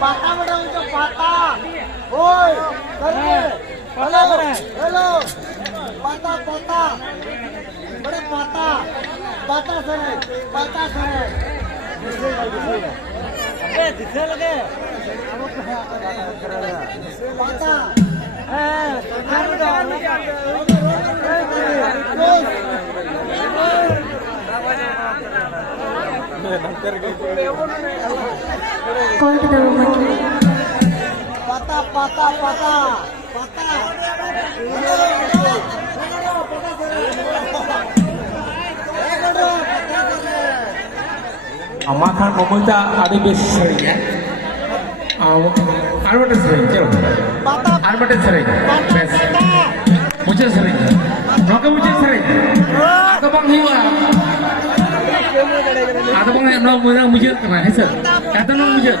पाता बड़ा ऊंचा पाता ओए करके हेलो हेलो पाता पाता बड़े पाता पाता सरे ए दिखे लगे पाता कौन था वो मकी पाता पाता पाता पाता Amakan meminta ada besarnya. Armada sering, चलो. Armada sering. Bes. Muncul sering. Maka muncul sering. Atau bang hiwa. Atau bang yang mau muncul kemana hasil? Atau mau muncul.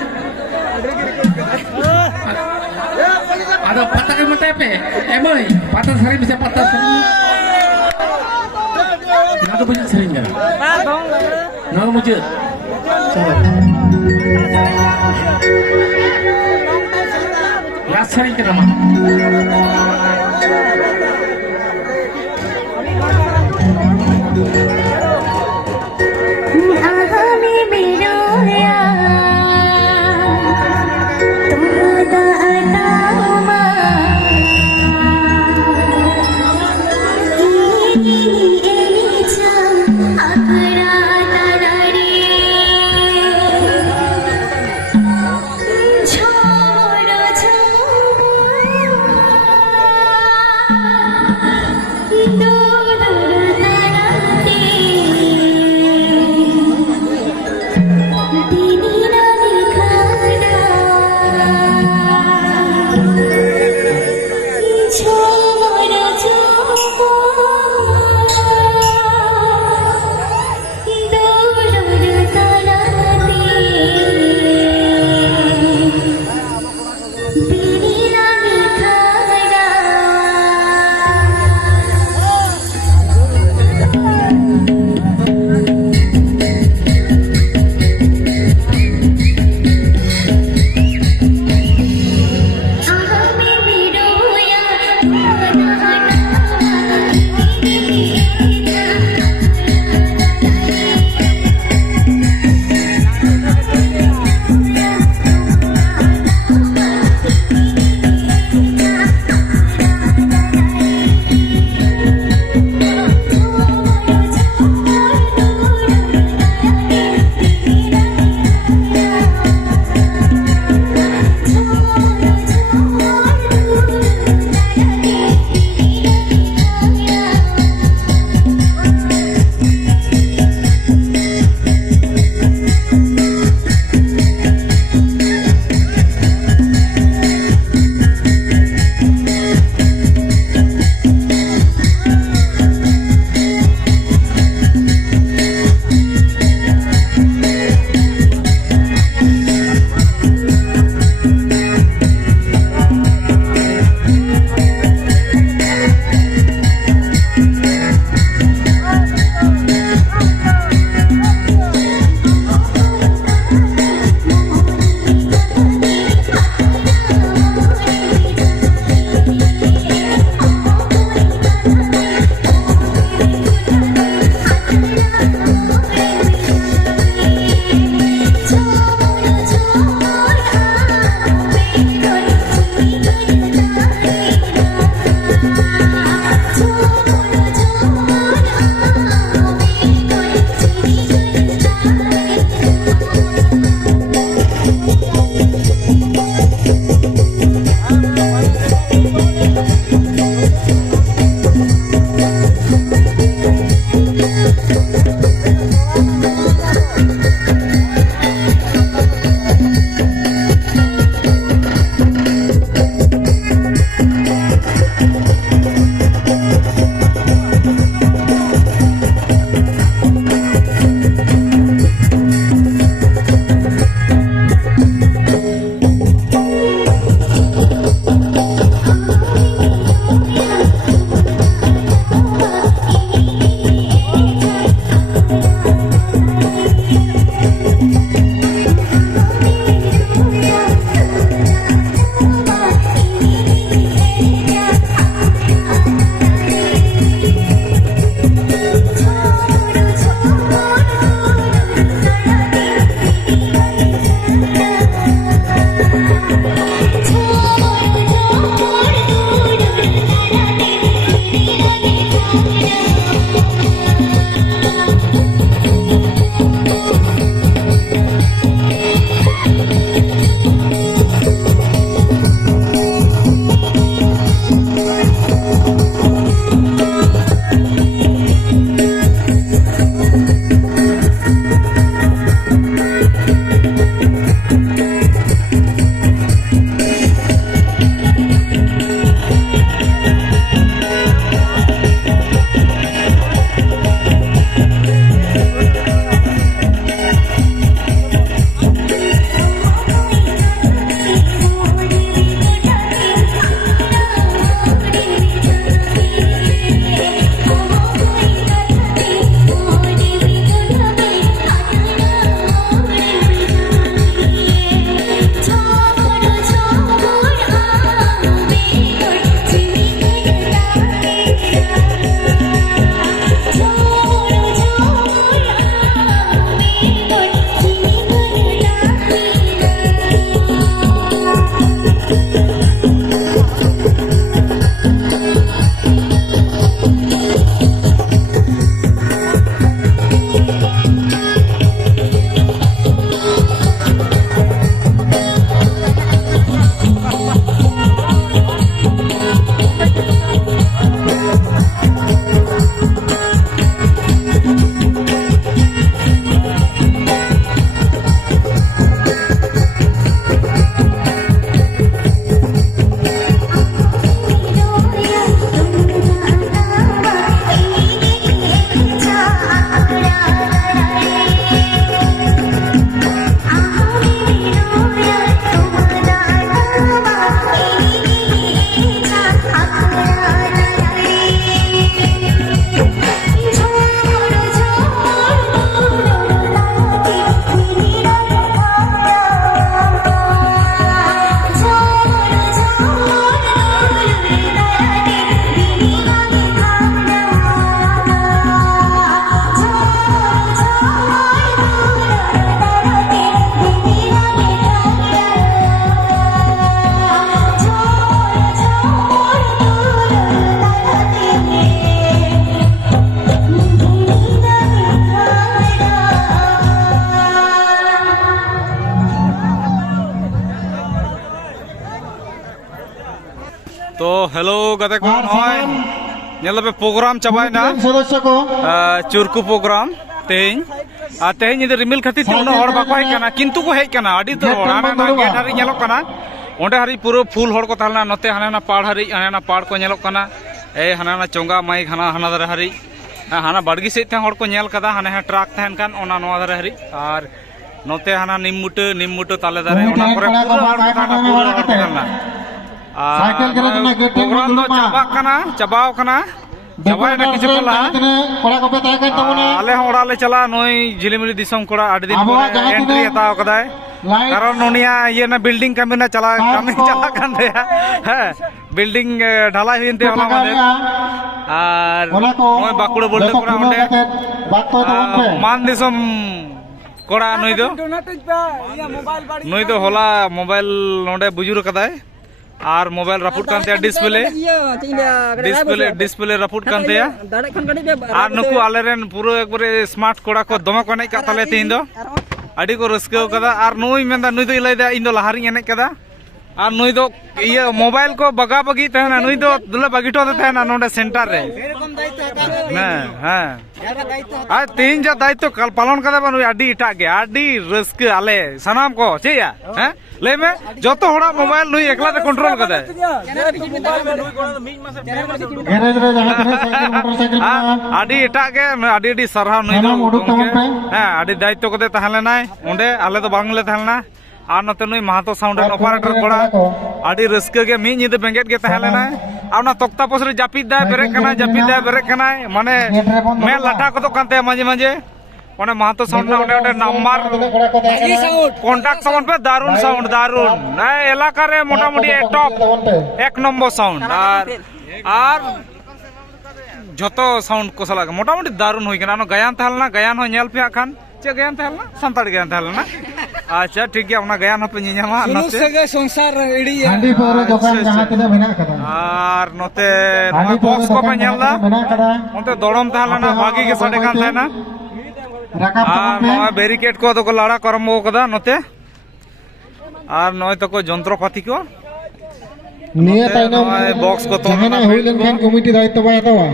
Ada patah ke mentepe. Emoi, patah sering bisa patah sering. Kenapa muncul sering kan? Nggak muncul. Ya sering kena mah. तो hello गते को नय nail पे programme चाबायना सदस्य को चुरकु programme तेज आ तेज इधर रिमिल खातिर ते उन हड़ बाको हेज काना किंतु को हेज काना अडी तो हड़ हाना ना गेट हरि नेलो काना ओंडे हरि पूरा फुल हड़ को तालना नते हाना ना पाड़ हरि हाना ना पाड़ को नेलो काना ए हाना ना चोंगा माइक हाना हाना दरे हरि हाना बाड़गी से हड़ को नेल कदा हाना ट्रक तहन कान ओना नोआ दरे हरि और नोते हाना निम्मुटो ताले दारे ओना करे पूरा हड़ को ताना पूरा हड़ को तालना साइकिल के ना गेट प्रोग्राम दो चाबाव कना चाबायना किछु को लहा कोड़ा को पे ताय कन तमने आले होड़ा ले चला नोई झिलिमिली दिसम कोड़ा आठ दिन एंट्री हताव कदाय कारण नोनिया ये ना बिल्डिंग कमी ना चला कान दे है बिल्डिंग ढलाई हुइन ते ओना माने और नोई बाकुड़ा बोलते कोड़ा ओंडे बात तो पे मान दिसम कोड़ा नोई दो होला मोबाइल नोंडे बुजुर कदाय और मोबाइल रफुट कानते डिस्प्ले रफुट कानते और नुकु आलेरेन पूरा एकबारे स्मार्ट कोड़ा को दमा को एनेज का ताले तीन दो अड़ी को रस्को कदा और नुई मेंदा नुई दो इलाइदा इन दो लहारी एनेज कदा और नुई दो ये मोबाइल को बगा बगी तहना नुई दो दुले बगीटो दे तहना नोंडे सेंटर रे हां तीन जा दायित्व कल पालन कदा बन अड़ी इटा गे अड़ी रस्क आले सनाम को चेया हैं ले में जतो होड़ा मोबाइल नुई एकला ते कंट्रोल कदा गैरेज रे जहां तने साइकिल मोटरसाइकिल अड़ी इटा गे अड़ी सरहा नुई दो हां अड़ी दायित्व कदे तहलेनाय ओंडे आले तो बांगले तहलना और नते नुई महतो साउंड ऑपरेटर कोड़ा अड़ी रस्क गे मी निद बेंगेट गे तहलेनाय और ना तक्ता पोसरे जापिद दा बेरे कना माने मैं लाटा को तो कानते माजे माजे ओने महतो साउंड ना ओने नंबर कांटेक्ट साउंड पे दारुण साउंड दारुण ना इलाका रे मोटा मोटी टॉप एक नंबर साउंड और जतो साउंड को सला मोटा मोटी दारुण होई कना गायन तहलना गायन हो नेल पे खान चे गायन तहलना संताड़ गायन तहलना अच्छा ठीक है अपना गायन पे नियामा नते संसार इडी हांडी पावरा दुकान जहां तने बिना कदा और नते बॉक्स को पे नेलदा ओंते दड़म तहलना भागी के साडे कान थाना राकाप पे बैरिकेड को तो लाड़ा करमो कदा नते और नय तो को যন্ত্রপাতি को नियत ताइनम बॉक्स को तो जहां होई लेनखान कमिटी दायित्व बाय हतावा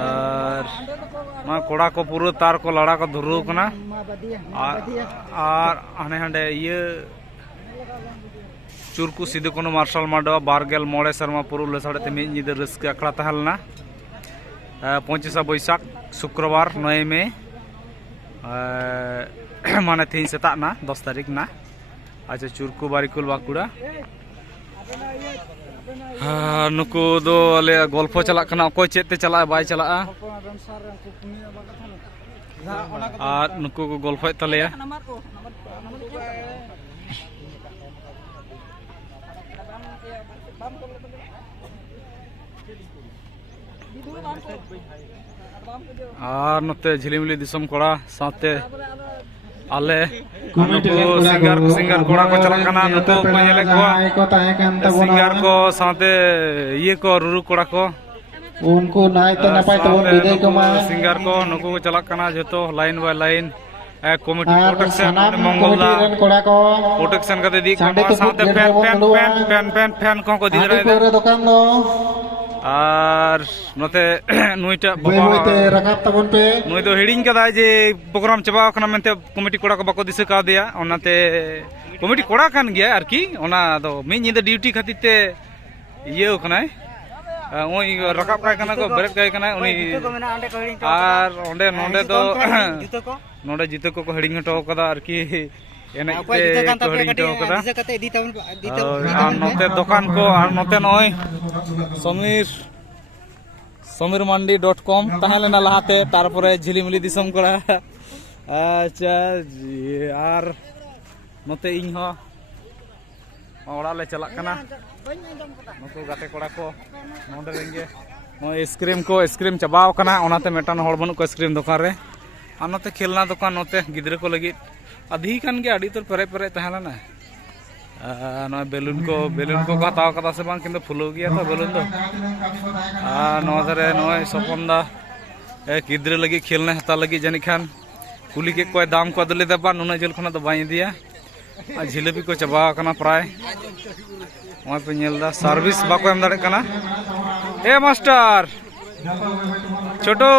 और मा कोड़ा को पूरा तार को लाड़ा को धुरु कना और हाने हांडे ये चुरकु सिदु कोनो मार्शल माडो बारगेल मोड़े शर्मा पुरु लेसाड़े ते मिद निद रस्क अखड़ा तहलना 25 बैसाख शुक्रवार 9 में माने तीन सेता ना 10 तारीख ना अच्छा चुरकु बारिकुल बाकुड़ा नुकु दो ले गल्प चला कना अकोय चेते चला बाय चला और नुकु को गल्प तलेया और नते झिलिमिली दिसम कोड़ा साथे आले सिंगर कोड़ा को चला कना नुकु को नेले को सिंगर को साथे ये को रुरु कोड़ा को उनको नाय तो नपाय तो विदय को मा सिंगर को नुकु को चला कना जतो line by line committee protection मंगलदा कोड़ा को प्रोटेक्शन का दी साथे फैन को दी रे दुकान दो और नते नुईटा बोलते रकाप तबन पे नुई दो हिडिंग कदा जे प्रोग्राम चबा कना मेनते कमिटी कोड़ा को बाको दिसे का दिया ओनाते कमिटी कोड़ा कान गया आरकी ओना दो मी निदा ड्यूटी खातिर ते ये कनाय ओई रकाप काय कना को ब्रेक काय कना उनी और ओंडे नोंडे दो नोंडे जितो को हिडिंग हटो कदा आरकी एने को हिडिंग हटो कदा और नोते दुकान को और नोते नय समीरमंडी.com तहलेना लहाते तारपरे झिलिमिली दिसम कोड़ा अच्छा और नोते इन हो ओड़ा ले चला कना नुकु गाते कोड़ा को नोंडे रेंगे आइसक्रीम चबाव कना ओनाते मेटान हड़ बनु को आइसक्रीम दुकान रे और नोते खेलना दुकान नोते गिद्रे को लगी आधी कान के आड़ी तो पेरे पेरे तहलेना ना बेलून को हताव कदा से बांग किंतु फुलो गया तो बेलून दो नय सपनदा गिद्रे लगी खेलने हता लगी जानी खान कुली के कोई दाम को अदले दबा नुना जेल खना तो बाई दिया झिलेबी को चबा कना प्राय ᱱᱚᱜᱼᱚᱭ ᱯᱮ ᱧᱮᱞ ᱮᱫᱟ ᱥᱟᱨভিᱥ ᱵᱟᱠᱚ ᱮᱢ ᱫᱟᱲᱮᱭᱟᱜ ᱠᱟᱱᱟ ᱮ ᱢᱟᱥᱴᱟর ছোটো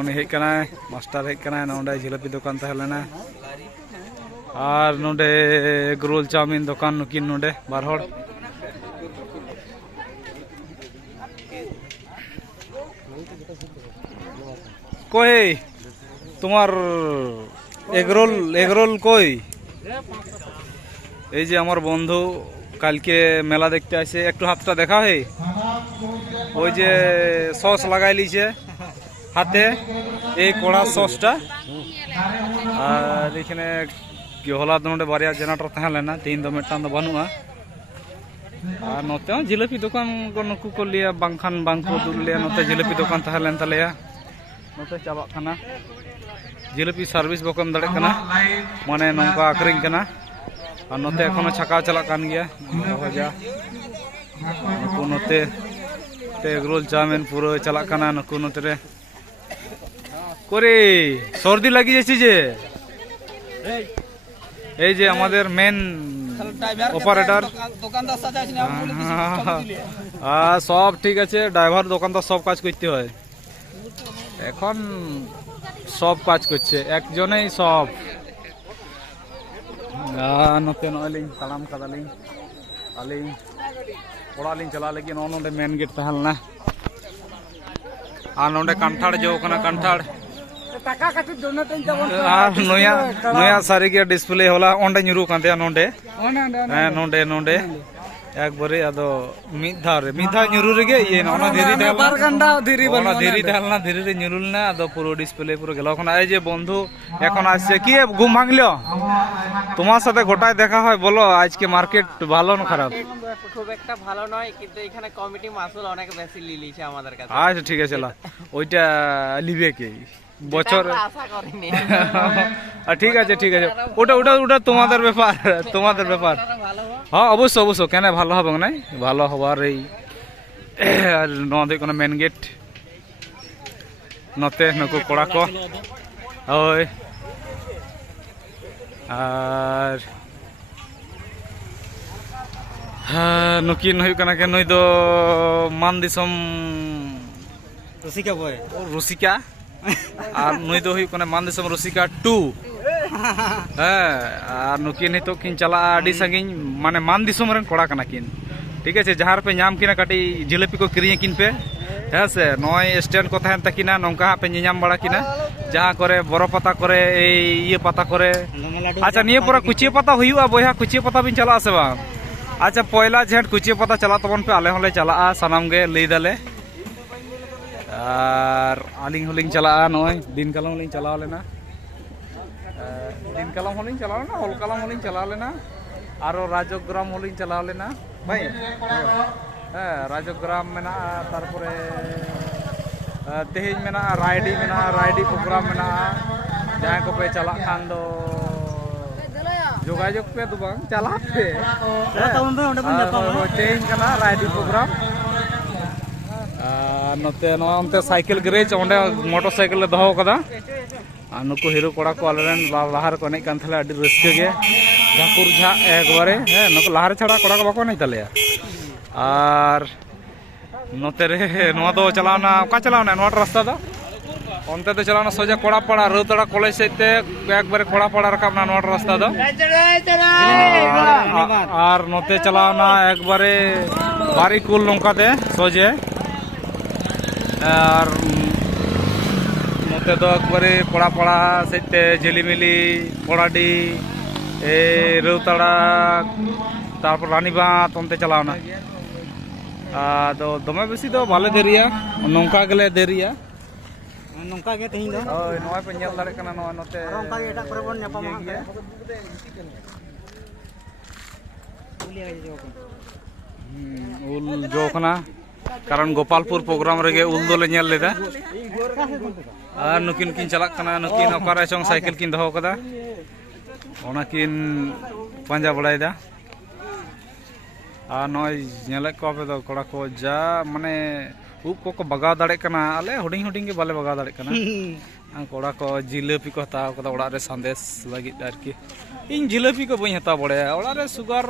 উনি হেজ কানায় মাস্টার হেজ কানায় নডে জিলাপি দোকান তাহে লেনা আর নডে এগরোল চাউমিন দোকান নুকিন নডে বার হড় কই তোমার এগরোল কই এই যে আমার বন্ধু কালকে মেলা দেখতে আসে একটু হাতটা দেখা হে ওই যে সস লাগাই লিছে হাতে এই কড়া সসটা আর এখানে হলা নোডে বারিয়া জেনারেটর তাহে লেনা তিন দো মিটান দো বানুয়া আর নতে জিলাপি দোকান নুকু কো লিয়া বাংখান বাংকো দুল লিয়া নতে জিলাপি দোকান তাহে লেন তালেয়া নতে চাবাক খানা জিলাপি সার্ভিস বকম দাড়ে কানা মানে নঙ্কা আক্রিং কানা আর নতে এখনো ছাকাও চালাক কান গিয়া ভাজা নুকু নতে এগরোল চাউমিন পুরো চালাক কানা নুকু নতে রে করে সর্দি লাগি যাচ্ছে যে এই যে আমাদের মেন অপারেটর সব ঠিক আছে ড্রাইভার দোকানদার সব কাজ করতে হয় এখন সব কাজ করছে একজনেই সব নতে নলিং তালাম কাদালিং আলিং পড়ালিং চালা লাগি নন্দে মেন গেট তাহল না আর নন্দে কান্ঠাড় जो kana কান্ঠাড় আর নয়া সারি গে ডিসপ্লে হলা ওন্ডে নিরু কান্তে নন্দে হ্যাঁ নন্দে একবারে আদো মিধা নিরু রেগে ইয়ে না ধীরে দেল বার ঘন্টা ধীরে দেল না ধীরে নিরুল না আদো পুরো ডিসপ্লে পুরো গেল এখন এই যে বন্ধু এখন আসছে কি ঘুম ভাঙলো তোমার সাথে গোটায় দেখা হয় বলো আজকে মার্কেট ভালো না খারাপ খুব একটা ভালো নয় কিন্তু এখানে কমিটি মাসুল অনেক বেশি লিলিছে আমাদের কাছে আচ্ছা ঠিক আছে ওইটা লিবে কে বছর আশা করিনি ঠিক আছে ওটা তোমাদের ব্যাপার হ্যাঁ অবশ্য কেন ভালো হবে না ভালো হবার এই নদী কোনো মেন গেট নতে নকু কড়া কো ওই আর নুকিন হুᱭᱩᱜ ᱠᱟᱱᱟ কে নই দো মান দিসম রসিকা আর নই দো হুᱭᱩᱜ ᱠᱟᱱᱟ মান দিসম রসিকা 2 হ্যাঁ আর নুকিন নিতো কিন চালা আডি সাঙ্গিন মানে মান দিসম রেন কোড়া কানা কিন ঠিক আছে যাহার পে নাম কিনা কাটি জিলাপি কো কিরিয়ে কিন পে হ্যাঁ সে নয় stand ko tahen takina nongka pe nyam bada kina jaha kore boro pata kore ei iye pata kore acha niye pura kuchiye pata huyuga boya kuchiye pata bin chala ase bang আচ্ছা পয়লা ঝেঁট কুচিয়ে পাতা চালা তখন pay আলে হলে চালাগা সানাম গে লই দালে আর আলিং হলিং চালাগা নয় দিন কালাম হলিং চালাও লেনা হল কালাম হলিং চালাও লেনা আরো রাজগ্রাম হলিং চালাও লেনা ভাই হ্যাঁ রাজগ্রাম মেনা তারপরে তেহেজ মেনা রাইডি প্রোগ্রাম মেনা যাহাই কো পে চালা খান দো যোগাযোগ পে তো বাং চালাত পে চেঞ্জ কানা রাইডি প্রোগ্রাম নতে নতে সাইকেল গ্যারেজ ওন্ডে মোটরসাইকেল দহ কদা আর নুকু হিরো কোড়া কো আলেন লাহার কোনে কান থালে আডি রস্কে গে ঝাকুর ঝা একবারে হ্যাঁ নুকু লাহার ছাড়া কোড়া কো বাকো নাই তালে আর নতে রে নোয়া দো চালাওনা কা চালাওনা নোয়া রাস্তা দো অন্তে তো চালানো সোজা কোড়াপাড়া রৌতড়া কলেজ সাইতে একবারে কোড়াপাড়া রাখাব না নোয়ার রাস্তা দো আর নতে চালাও না একবারে বারিকুল নৌকাতে সোজে আর নতে তো একবারে কোড়াপাড়া সাইতে ঝিলিমিলি কোড়াডি এ রৌতড়া তারপর রানীবাঁধ অন্তে চালাও না আদো দমে বেশি তো ভালো দেরিয়া নৌকা গেলে দেরিয়া nongka ge tehin do oi noy pe nyel dare kana noy note nongka ge eta kore bon nyapama ul jo kana কারণ গোপালপুর প্রোগ্রাম রেগে উল দলে nyel leda আর নুকিন কিন চালাক kana নুকিন অকারে চং সাইকেল কিন দহ kada ona kin panja বড়াই দা আর নয় nyelek ko ape do koda ko ja mane ᱩᱵ ᱠᱚᱠᱚ ᱵᱟᱜᱟᱣ ᱫᱟᱲᱮᱜ ᱠᱟᱱᱟ ᱟᱞᱮ ᱦᱩᱰᱤᱧ ᱦᱩᱰᱤᱧ ᱜᱮ ᱵᱟᱞᱮ ᱵᱟᱜᱟᱣ ᱫᱟᱲᱮᱜ ᱠᱟᱱᱟ ᱠᱚᱲᱟ ᱠᱚ ᱡᱤᱞᱟᱹᱯᱤ ᱠᱚ ᱦᱟᱛᱟᱣ ᱠᱟᱫᱟ ᱚᱲᱟᱜ ᱨᱮ ᱥᱟᱸᱫᱮᱥ ᱞᱟᱹᱜᱤᱫ ᱟᱨᱠᱤ ᱤᱧ ᱡᱤᱞᱟᱹᱯᱤ ᱠᱚ ᱵᱟᱹᱧ ᱦᱟᱛᱟᱣ ᱵᱟᱲᱟᱭᱟ ᱚᱲᱟᱜ ᱨᱮ ᱥᱩᱜᱟᱨ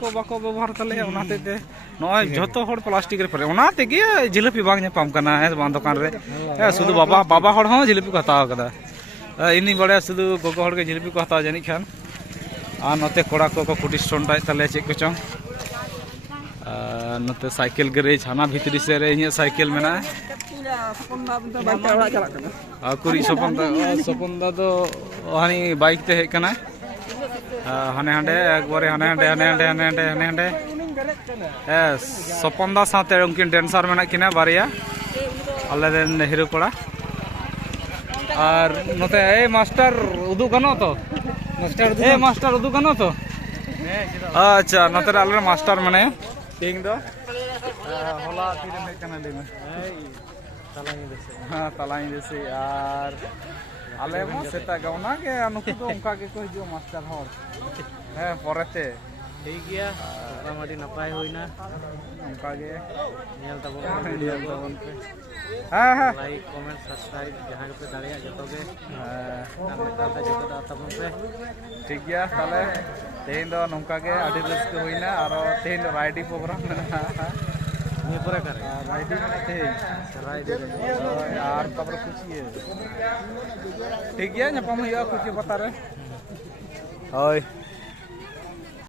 ᱠᱚ ᱵᱟᱠᱚ ᱵᱮᱵᱚᱦᱟᱨ ᱛᱟᱞᱮᱭᱟ ᱚᱱᱟ ᱦᱚᱛᱮᱡ ᱛᱮ ᱱᱚᱜᱼᱚᱭ ᱡᱷᱚᱛᱚ ᱦᱚᱲ ᱯᱞᱟᱥᱴᱤᱠ ᱨᱮ ᱯᱮᱨᱮᱡ ᱚᱱᱟ ᱛᱮᱜᱮ ᱡᱤᱞᱟᱹᱯᱤ ᱵᱟᱝ ᱧᱟᱯᱟᱢ ᱠᱟᱱᱟ ᱦᱮᱸ ᱵᱟᱝ ᱫᱚᱠᱟᱱ ᱨᱮ ᱥᱩᱫᱷᱩ ᱵᱟᱵᱟ ᱦᱚᱲ ᱦᱚᱸ ᱡᱤᱞᱟᱹᱯᱤ ᱠᱚ ᱦᱟᱛᱟᱣ ᱠᱟᱫᱟ ᱤᱧᱤᱧ ᱵᱟᱲᱟᱭᱟ ᱥᱩᱫᱷᱩ ᱜᱚᱜᱚ ᱦᱚᱲ ᱜᱮ ᱡᱤᱞᱟᱹᱯᱤ ᱠᱚ ᱦᱟᱛᱟᱣᱟ ᱡᱟᱹᱱᱤᱡ ᱠᱷᱟᱱ ᱟᱨ ᱱᱚᱛᱮ ᱠᱚᱲᱟ ᱠᱚ ᱯᱨᱚᱛᱤᱥᱴᱷᱟᱱ ᱛᱟᱞᱮᱭᱟ ᱪᱮᱫ ᱠᱚᱪᱚᱝ ᱱᱚᱛᱮ ᱥᱟᱭᱠᱮᱞ ᱜᱮᱨᱮᱡ ᱦᱟᱱᱟ ᱵᱷᱤᱛᱨᱤ ᱥᱮᱫ ᱨᱮ ᱤᱧᱟᱹᱜ ᱥᱟᱭᱠᱮᱞ ᱢᱮᱱᱟᱜᱼᱟ ᱠᱩᱲᱤ ᱥᱚᱯᱚᱱᱫᱟ ᱫᱚ ᱦᱟᱹᱱᱤ ᱵᱟᱭᱤᱠ ᱛᱮ ᱦᱮᱡ ᱠᱟᱱᱟᱭ ᱦᱟᱱᱮ ᱦᱟᱸᱰᱮ ᱮᱠᱵᱟᱨᱮ ᱦᱟᱱᱮ ᱦᱟᱸᱰᱮ ᱥᱚᱯᱚᱱᱫᱟ ᱥᱟᱶᱛᱮ ᱩᱱᱠᱤᱱ ᱰᱮᱱᱥᱟᱨ ᱢᱮᱱᱟᱜ ᱠᱤᱱᱟ ᱵᱟᱨᱭᱟ ᱟᱞᱮ ᱨᱮᱱ ᱦᱤᱨᱳ ᱠᱚᱲᱟ ᱟᱨ ᱱᱚᱛᱮ ᱢᱟᱥᱴᱟর উদুক গানো তো মাস্টার উদুক গানো তো আচ্ছা নতে আলরে মাস্টার মানে টিং দো হলা তিরে মে কানা লেমে তালাইন দেশে আর আলে মা সেটা গাওনা কে অনুকু তো উনকা কে কই দিও মাস্টার হর হ্যাঁ পরেতে ঠিক গিয়া মোটামুটি নাপাই হইনা উনকা গে নিয়াল তাবো পে হ্যাঁ হ্যাঁ লাইক কমেন্ট সাবস্ক্রাইব যাহা কে দাঁড়িয়া যতগে নাম নেতা যত তাবো পে ঠিক গিয়া তাহলে তেহেন দো নংকা গে আডি রস্ক হইনা আর তেহেন রাইডি প্রোগ্রাম মেনা নিয়ে পরে করে রাইডি মেনা তেহেন রাইডি আর তারপরে খুশি ঠিক গিয়া ñapam হুইয়া খুশি পাতা রে হয়